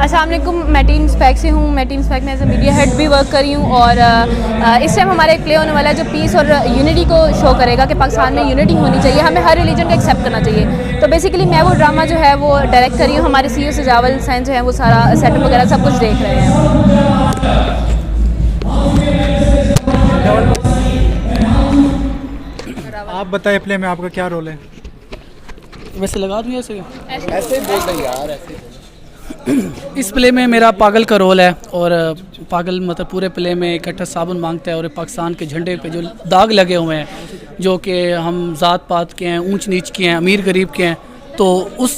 अस्सलाम वालेकुम, मैं टीम स्पैक से हूँ। मैं टीम स्पैक में एज ए मीडिया हेड भी वर्क करी हूँ और इस टाइम हमारा एक प्ले होने वाला है जो पीस और यूनिटी को शो करेगा कि पाकिस्तान में यूनिटी होनी चाहिए, हमें हर रिलीजन को एक्सेप्ट करना चाहिए। तो बेसिकली मैं वो ड्रामा जो है वो डायरेक्ट करी हूँ। हमारे CEO सजावल हुसैन जो है वो सारा सेटअप वगैरह सब कुछ देख रहे हैं। आप बताएं प्ले में आपका क्या रोल है? वैसे लगा दूँ ऐसे ऐसे बोल रहे यार, ऐसे इस प्ले में मेरा पागल का रोल है और पागल मतलब पूरे प्ले में इकट्ठा साबुन मांगता है और पाकिस्तान के झंडे पे जो दाग लगे हुए हैं जो कि हम ज़ात पात के हैं, ऊंच नीच के हैं, अमीर गरीब के हैं, तो उस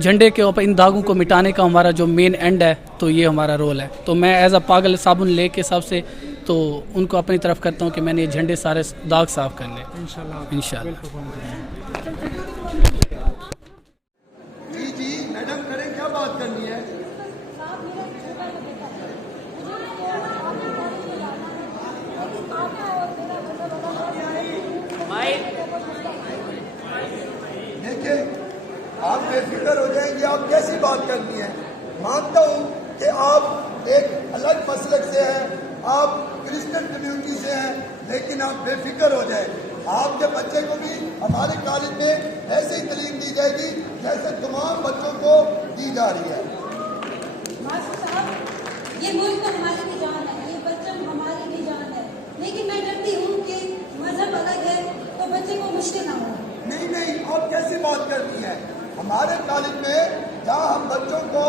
झंडे के ऊपर इन दागों को मिटाने का हमारा जो मेन एंड है, तो ये हमारा रोल है। तो मैं एज अ पागल साबुन ले के सबसे तो उनको अपनी तरफ करता हूँ कि मैंने ये झंडे सारे दाग साफ कर ले इंशाल्लाह। जी मैडम करें, क्या बात करनी है? देखिए, आप बेफिक्र हो जाएंगे, आप कैसी बात करनी है। मानता हूँ कि आप एक अलग मसलक से हैं, आप क्रिश्चियन कम्युनिटी से हैं, लेकिन आप बेफिक्र हो जाए। आपके बच्चे को भी हमारे कॉलेज में ऐसे ही तालीम दी जाएगी जैसे तमाम बच्चों को दी जा रही है। मास्टर साहब, ये मुल्क तो हमारी भी जान है, ये बच्चा हमारी भी जान है, लेकिन मैं डरती हूँ कि मजहब अलग है तो बच्चे को मुश्किल ना हो। नहीं, आप कैसी बात करनी है? हमारे कॉलेज में जहाँ हम बच्चों को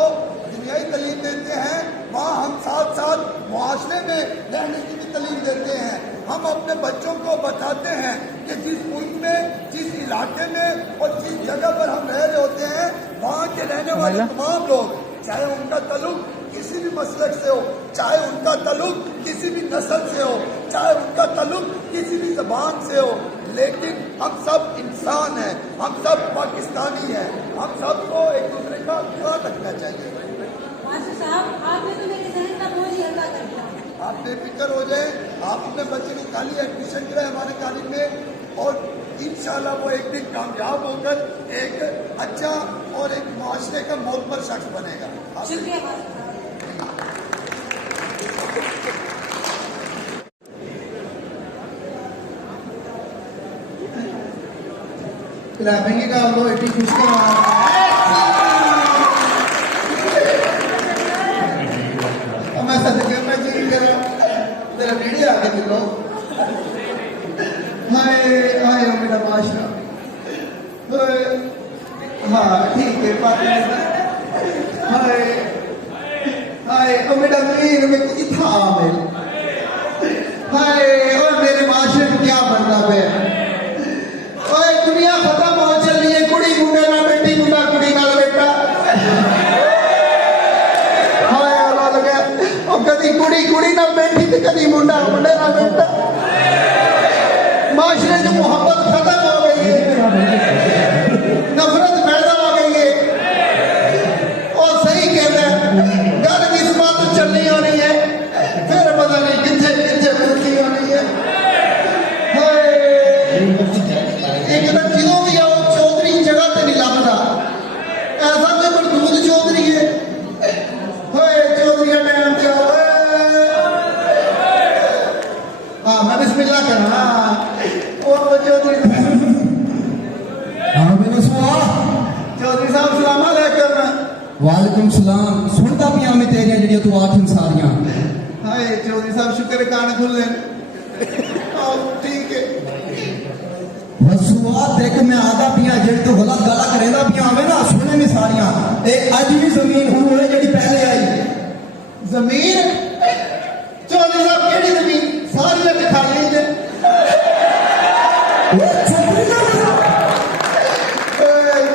दुनियाई तालीम देते हैं, वहाँ हम साथ साथ मुआशरे में रहने की भी तालीम देते हैं। हम अपने बच्चों को बताते हैं कि जिस मुल्क में, जिस इलाके में और जिस जगह पर हम रह रहे होते हैं, वहाँ के रहने वाले तमाम लोग, चाहे उनका ताल्लुक किसी भी मसलक से हो, चाहे उनका ताल्लुक किसी भी नस्ल से हो, चाहे उनका ताल्लुक किसी भी जबान से हो, लेकिन हम सब इंसान हैं, हम सब पाकिस्तानी हैं, हम सबको एक दूसरे का ख्याल रखना चाहिए। मास्टर साहब, आपने तो मेरे जहन का बोझ ही हल्का कर दिया। आप बेफिक्र हो जाए, आप अपने बच्चे को खाली एडमिशन कराए हमारे कॉलेज में और इंशाल्लाह वो एक दिन कामयाब होकर एक अच्छा और एक मुआशरे का मोतबर शख्स बनेगा। शुक्रिया मास्टर साहब। क्लैपिंग का हम लोग इतनी खुश मैं सदके में जी तेरा वीडियो आगे मिलो। हाय हाय मेरा माशरा, हाँ ठीक है हाय हाय मेरा मीर में कुछ था मेरे हाय, और मेरे माशरे को क्या बनना है? दुनिया खत्म हो चली है, कुड़ी मुंडे ना बेटी, मुंडा कुड़ी ना बेटा। कदी कुड़ी कुड़ी ना बेटी तो कदी मुंडा मुंडे ना बेटा। माशरे से मोहब्बत खत्म हो गई है, नफरत पैदा हो गई है। और सही कहता है, गल किस बात चलनी होनी है, फिर पता नहीं कितने कितने मुक्ति होनी है। एक तो जो भी आओ चौधरी जगह ते नहीं लगता, ऐसा कोई मरदूद चौधरी है। चौधरी टाइम पे आओ। हाँ मैं बिस्मिल्लाह करा और चौधरी चौधरी साहब सलाम अलैकुम। वालेकुम सलाम। सुनता पिया मैं तेरिया जड़िया तू आखिन सारियां। हाय चौधरी साहब शुक्र कान खुल ले। ठीक है बसुआ देख मैं आदा पिया जड़ी तो गलत गला करेंदा पिया आवे ना सुने में सारियां ए आज भी जमीन हुन होए जड़ी पहले आई जमीन। चौधरी साहब केड़ी जमीन? सारियां दिखाई ने।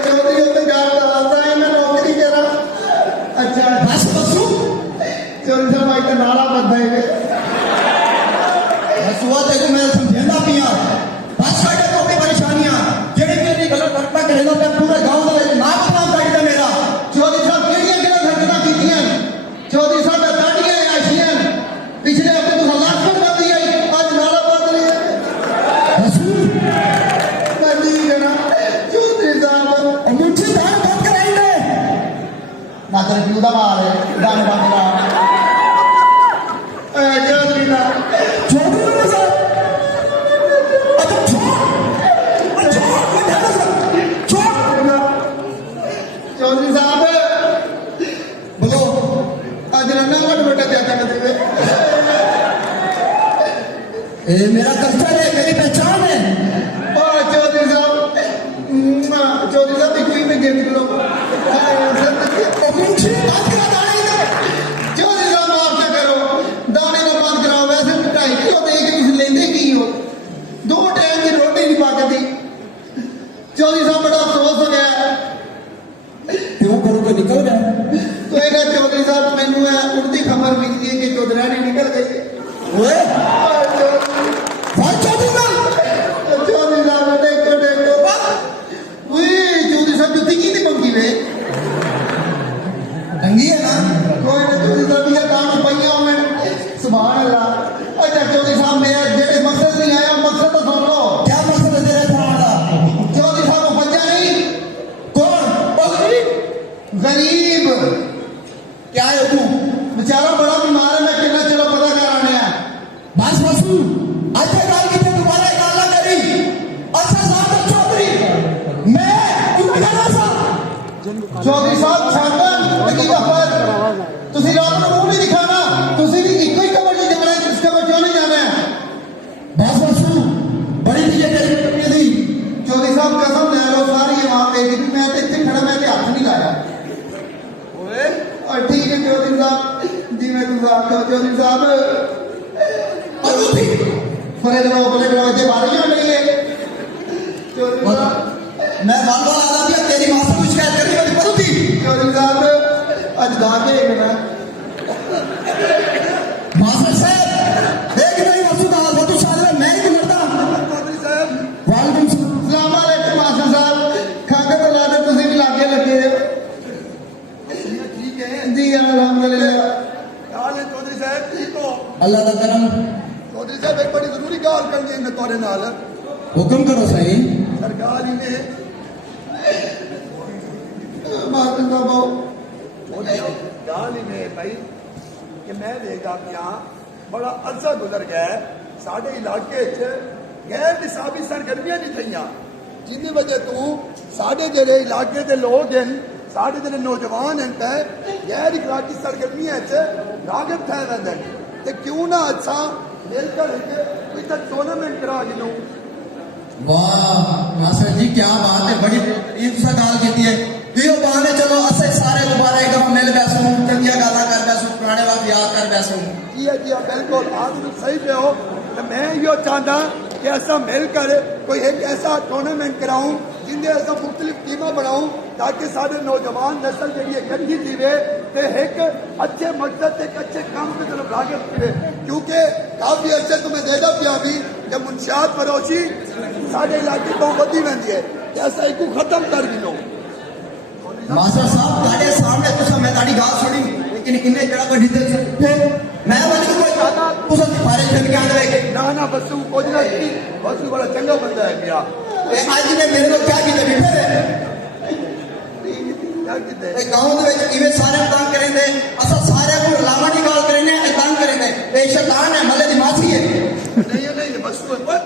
चौधरी होते जाता आता है, मैं नौकरी करा। अच्छा बस बसु चौधरी साहब आई तो नारा बंदा है। बसुआ देख मैं समझेंदा पिया बस काटे को परेशानियां जड़ी केड़ी गलत हरकत करेंदा ते पूरे गांव दे ना बदनाम काटदा मेरा। चौधरी साहब केड़ियां गलत हरकतां कीतियां? चौधरी साहब ने दाढ़ियां आशियां पिछले हफ्ते तो लाखों बंद ही आई, आज नारा बंद रही है। बसु बंदी है ना चौधरी साहब मुझे दान बात कराइंदे ना तेरे पिता हाल है दाने बांध रहा चौधरी साहब अच्छा चौधरी साहब बोलो आज रंगा मत बेटा ज्यादा कर दे मेरा कस्टमर है मेरी पहचान है चौधरी साहब कोई में गेम लो चौधरी साहब माफ क्या करो दाने का बंद कराओ वैसे 2.5 किलो दे के तुम लेंदे की हो 2 टाइम की रोटी नहीं पाकती चौधरी साहब बड़ा अफसोस हो गया क्यों करो तो निकल गया तो एक चौधरी साहब मैनू उड़ती खबर मिली है कि चौधरानी निकल गई ओए चौधरी साहब देखो चौधरी साहब जुत्ती की नहीं मंगी वे टंगी है ना कोई ना चौधरी साहब ये काम पहिया हुए सुभान अल्लाह अच्छा चौधरी साहब मेरा जेड़े मकसद नहीं आया मकसद तो सुन लो क्या मकसद है तेरे फराना चौधरी साहब को बच्चा नहीं कौन गरीब क्या है तू बेचारा बड़ा बीमार है मैं कितना चलो पता कराने हैं बस बसू अच्छा गाल की दोबारा गाल ना करी अच्छा साहब चौधरी मैं क्यों कहना साहब चौधरी साहब छातन की खबर ਤੁਸੀਂ ਰਾਤ ਨੂੰ ਮੂੰਹ ਨਹੀਂ ਦਿਖਾਣਾ ਤੁਸੀਂ ਵੀ ਇੱਕੋ ਹੀ ਕਬਰ 'ਚ ਜਾਣਾ ਹੈ ਇਸ ਕਬਰ 'ਚ ਨਹੀਂ ਜਾਣਾ ਹੈ ਬਸ ਬਸੂ ਬੜੀ ਚੀਜ਼ ਤੇਰੀ ਕੰਪਨੀ ਦੀ ਚੌਧਰੀ ਸਾਹਿਬ ਕਸਮ ਲੈ ਲਓ ਸਾਰੀ ਆਵਾਮ ਵੇਖ ਵੀ ਮੈਂ ਤੇ ਇੱਥੇ ਖੜਾ ਮੈਂ ਤੇ ਹੱਥ ਨਹੀਂ ਲਾਇਆ ਓਏ और ठीक है चौधरी साहब जी मैं तुम आखो चौधरी साहब फरेद लो बोले दरवाजे बारियां नहीं है चौधरी साहब मैं मान लो आला दिया तेरी मां से कुछ शिकायत करनी मेरी पता थी चौधरी साहब आज दागे मैं मास्टर साहब एक नहीं वसु का हाल तो सारे मैं ही मरता चौधरी साहब वालेकुम सलाम अलैकुम मास्टर साहब खाके तो लादे तुसी भी लागे लगे जी अल्हम्दुलिल्लाह हाल है चौधरी साहब ठीक हो अल्लाह दा करम चौधरी साहब एक बड़ी जरूरी गल करनी है तोरे नाल हुक्म करो सही सरकार ही ने मास्टर साहब गल ही ने भाई कि मैं देखदा पिया बड़ा अरसा गुजर गया साडे इलाके च गैर निसाबी सरगर्मियां नहीं थईयां जिन्नी वजह तू साडे जेड़े इलाके दे लोग हैं साढ़े जो नौजवान हैं पे गैर इखलाकी सरगर्मियां रागब थे रहते ते क्यों ना अच्छा मिलकर कोई तक टूर्नामेंट करा जिन्हों वाह मास्टर जी क्या बात है बड़ी ईद सा गाल की है दियो बहाने चलो असे सारे दोबारा एक दफा मिल बैसू चंगिया गाला कर बैसू पुराने वक्त याद कर बैसू जी हां बिल्कुल आप सही पे हो तो मैं यो चाहता कि ऐसा मिलकर कोई एक ऐसा टूर्नामेंट कराऊं जिंदे ऐसा मुख्तलिफ टीमां बनाऊं ताकि सारे नौजवान नस्ल जी इकट्ठी थी ते एक अच्छे मकसद एक अच्छे काम की तरफ रागब थी क्योंकि काफी अर्से तुम्हें देखा पिया भी कि मुंशियात फरोशी सारे इलाके तो वधी वेंदी है ऐसा एक खत्म कर भी लो मास्टर साहब ताड़े सामने तुसा मैं ताड़ी गाल सुनी लेकिन इन्ने जड़ा कोई डिटेल मैं बल्कि कोई चाहता तुसा सिफारिश करके आंदे ना ना बसू कुछ ना बसू बड़ा चंगा बंदा है पिया आज ने मेरे को क्या कीते बैठे गांव दे विच इवें सारे तंग करेंदे असा सारे को लावा नहीं गाल करेंदे ए तंग करेंदे ए शैतान है मल्ले दी मासी है नहीं बसू है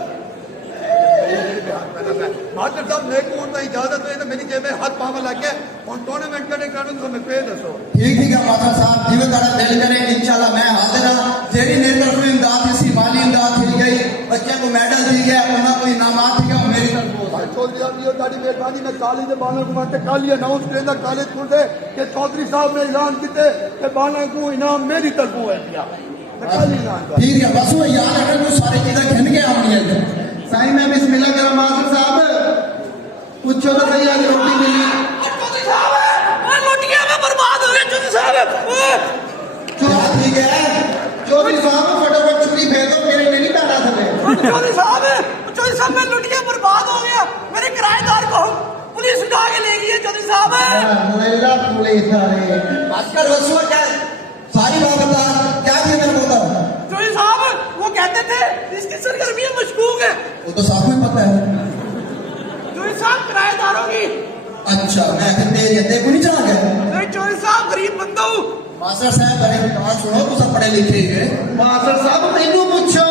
मास्टर साहब ने को उनका इजाजत है तो मेरी जेब में हाथ पावा लग गया और टूर्नामेंट करने कानून तो मैं पे दसो ठीक है मास्टर साहब जिवे तारा दिल करे इंशाल्लाह मैं हाजिर हां जेडी मेरी तरफ से इमदाद थी माली इमदाद थी गई बच्चे को मेडल दी गया उन्हें कोई इनामात थी गया मेरी तरफ चौधरी साहब ये ताड़ी मेहरबानी मैं कॉलेज दे बाना को मानते कल ही अनाउंस करेंदा कॉलेज खुलदे कि चौधरी साहब ने ऐलान कीते कि बाना को इनाम मेरी तरफों है दिया कल ऐलान ठीक है बस वो याद रखो जो सारी चीजें खिन के आनी है साईं मैं बिस्मिल्लाह करा मास्टर साहब पूछो तो सही आज रोटी मिली चौधरी साहब और रोटियां में बर्बाद हो गए चौधरी साहब क्या ठीक है चौधरी साहब फटाफट छुरी फेंक दो मेरे नहीं डाला था चौधरी साहब मैं लुटिया बर्बाद हो गया मेरे किराएदार को पुलिस उठा के ले गई है चौधरी साहब मोहल्ला पुलिस वाले भास्कर वसुआ क्या सारी बात बता क्या थी मेरे को बताओ चौधरी साहब वो कहते थे इसकी सरगर्मियां मशकूक है वो तो साफ में पता है चौधरी साहब किराएदारों की अच्छा मैं फिर तेज जंदे को नहीं चला गया नहीं चौधरी साहब गरीब बंदा हूँ मास्टर साहब मेरे बात सुनो तुम पढ़े लिखे है मास्टर साहब मैनू पूछो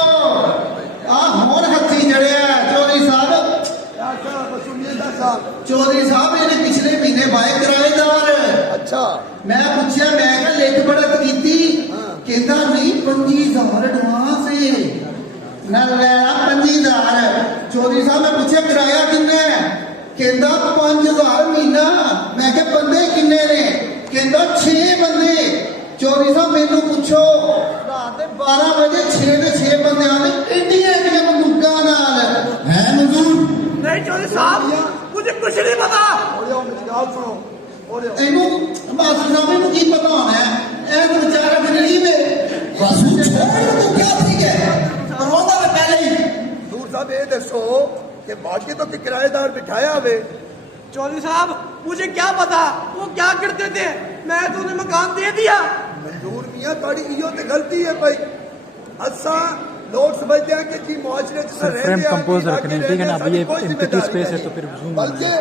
आ होर हथी जड़िया चौधरी साहब चौधरी साहब मैंने पिछले महीने बाइक किराएदार अच्छा मैं पूछया मैं क्या लिख पढ़त की कहता नहीं 25,000 एडवांस है ना लेना 25,000 चौधरी साहब मैं पूछया किराया किन्ना है कहता 5,000 महीना मैं क्या बंदे किन्ने ने कहता 6 बंदे चौधरी साहब मैनू पूछो रात 12 बजे 6 ਦੇ 6 ਬੰਦੇ आने इंडिया ਦੀਆਂ ਬੰਦੂਕਾਂ ਨਾਲ है मंजूर नहीं चौधरी साहब मुझे कुछ नहीं पता मेरी बात सुनो ਇਹਨੂੰ ਮਾਸਟਰ ਸਾਹਿਬ ਨੂੰ ਕੀ ਪਤਾ ਹੋਣਾ ਇਹ ਤਾਂ ਵਿਚਾਰਾ ਗਰੀਬ ਹੈ ਬਸ ਉਹ ਛੋੜ ਤੂੰ ਕਿਆ ਠੀਕ ਹੈ ਪਰਵਾਦਾ ਮੈਂ ਪਹਿਲੇ ਹੀ दूर साहब ये दसो कि बाकी तो किराएदार बिठाया हुए चौधरी साहब मुझे क्या पता वो क्या करते थे मैं तो उन्हें मकान दे दिया मंजूर मियाँ थोड़ी इो तो गलती है भाई असा लोग समझते हैं कि जी मुआशरे फ्रेम कंपोज रखने ठीक है ना अभी ये एम्प्टी स्पेस है तो फिर जूम बल्कि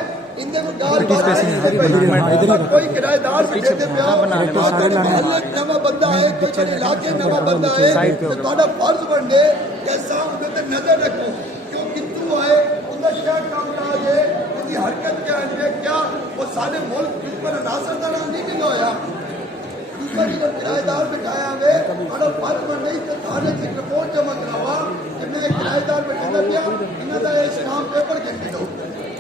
इनके एम्प्टी स्पेस नहीं कोई किराएदार बिठे थे नवा बंदा है कोई बड़े इलाके नवा बंदा है तो थोड़ा फर्ज बन गए कैसा उनके नजर रखो क्यों कितू आए उनका क्या काम काज है उनकी हरकत क्या है क्या वो सारे मुल्क जिस पर अनासरदार नहीं होया किराएदार बिठाया हुए और फर्ज बन गई तो थाने से रिपोर्ट जमा करावा कि मैं किराएदार बिठाना पिया इन्हों का इस्लाम पेपर कहते दो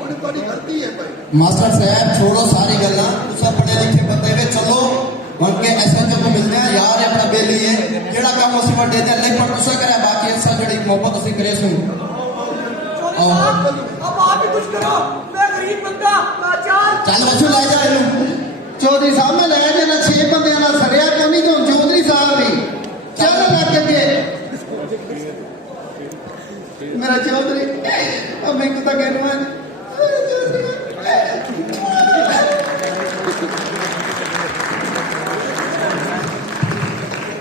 और थोड़ी गलती है भाई मास्टर साहब छोड़ो सारी गल्ला तुसा पढ़े लिखे बंदे वे चलो मन के ऐसा जब मिलते हैं यार अपना बेली है जेड़ा काम उसी पर देते हैं लेकिन तुसा करे बाकी ऐसा जड़ी मोहब्बत उसी करे सुन चौधरी साहब अब आप ही कुछ करो मैं गरीब बंदा लाचार चल बच्चों ले जा इन्हू चौधरी साहब में ले जाना 6 बंदे ना सरिया को नहीं तो चौधरी साहब भी चल लग के मेरा चौधरी अब मैं कुत्ता कहना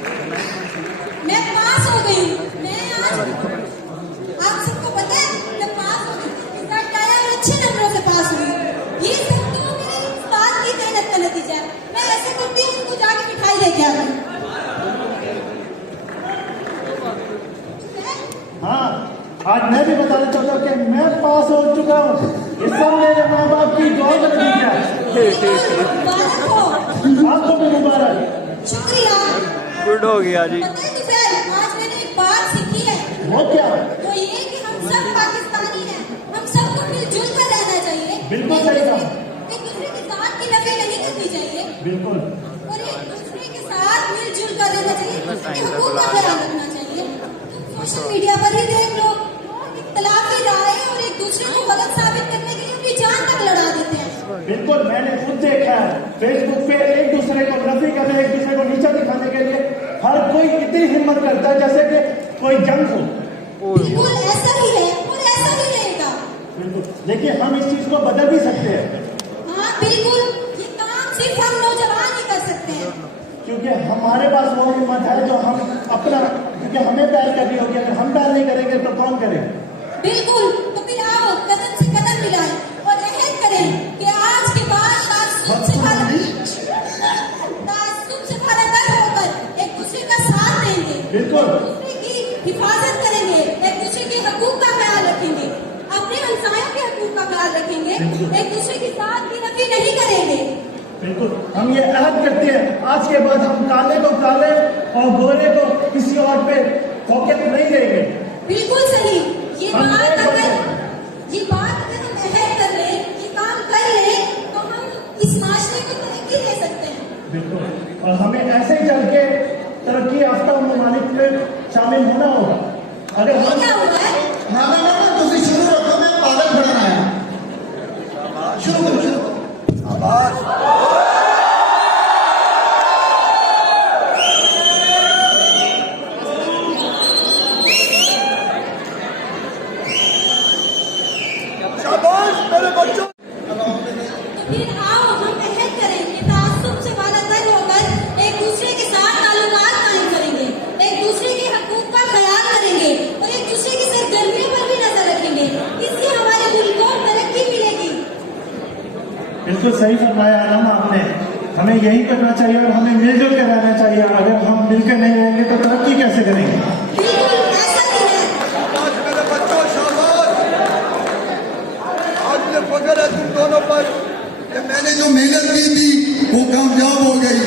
मैं पास हो गई मैं आज आप सबको पता है मैं पास हो गई रिजल्ट आया और अच्छे नंबरों से पास हुई ये सब तो मेरे उस्ताद की मेहनत का नतीजा है मैं ऐसे करती हूँ उनको जाके मिठाई लेके आती हूँ हाँ आज मैं भी बताना चाहता हूँ कि मैं पास हो चुका हूँ ये सब मेरे माँ बाप की दुआ का नतीजा है मुबारक हो आपको भी मुबारक शुक्रिया गुड हो गया जी पता है तुझे आज मैंने एक बात सीखी है वो क्या वो ये कि हम सब पाकिस्तानी हैं हम सबको मिलजुल कर रहना चाहिए बिल्कुल सही कहा। एक दूसरे के साथ की नफी नहीं करनी चाहिए बिल्कुल और एक दूसरे के साथ मिलजुल कर रहना चाहिए उसके हुकूक का ख्याल रखना चाहिए तुम सोशल मीडिया पर ही देख लो इख्तिलाफी राय और एक दूसरे को गलत साबित करने के लिए अपनी जान तक लड़ा देते हैं बिल्कुल मैंने खुद देखा है फेसबुक पे एक दूसरे को नफी करने एक दूसरे को नीचा दिखाने के लिए हर कोई इतनी हिम्मत करता है जैसे कि कोई जंग हो बिल्कुल ऐसा ही है और ऐसा ही रहेगा बिल्कुल लेकिन हम इस चीज को बदल भी सकते हैं हाँ बिल्कुल ये काम सिर्फ हम नौजवान ही कर सकते हैं क्योंकि हमारे पास वो हिम्मत है जो हम अपना क्योंकि हमें प्यार करनी होगी अगर हम प्यार नहीं करेंगे तो कौन करेगा बिल्कुल तो फिर आओ कदम से कदम मिलाएं और अहद करें कि आज के बाद तासुब से बालातर होकर एक दूसरे का साथ देंगे बिल्कुल एक दूसरे की हिफाजत करेंगे एक दूसरे के हकूक का ख्याल रखेंगे अपने हमसायों के हकूक का ख्याल रखेंगे एक दूसरे के साथ की नफी नहीं करेंगे बिल्कुल हम ये अहद करते हैं आज के बाद हम काले को काले और गोरे को किसी और पे फोकस नहीं देंगे बिल्कुल सही ये बात अगर हम अहद कर लें ये काम कर लें तो हम इस माशरे को तरक्की दे सकते हैं बिल्कुल और हमें ऐसे ही चल के तरक्की याफ्ता ममालिक में शामिल होना होगा अगर ये हम क्या हुआ है ना ना ना तुम शुरू रखो मैं पागल बनाना आया शुरू करो शुरू करो आवाज शाबाश मेरे बच्चों तो फिर आओ हम अहद करें कि तासुब से बालातर होकर एक दूसरे के साथ ताल्लुकात कायम करेंगे एक दूसरे के हकूक का ख्याल करेंगे और एक दूसरे की सरगर्मियों पर भी नजर रखेंगे इससे हमारे मुल्क को तरक्की मिलेगी सही फरमाया आलम आपने, हमें यही करना चाहिए और हमें मिलजुल के रहना चाहिए। अगर हम मिलकर नहीं रहेंगे तो तरक्की कैसे करेंगे? बिल्कुल ऐसा ही है। शाबाश मेरे बच्चों, शाबाश। आज मुझे फख्र है तुम दोनों पर कि मैंने जो मेहनत की थी वो कामयाब हो गई।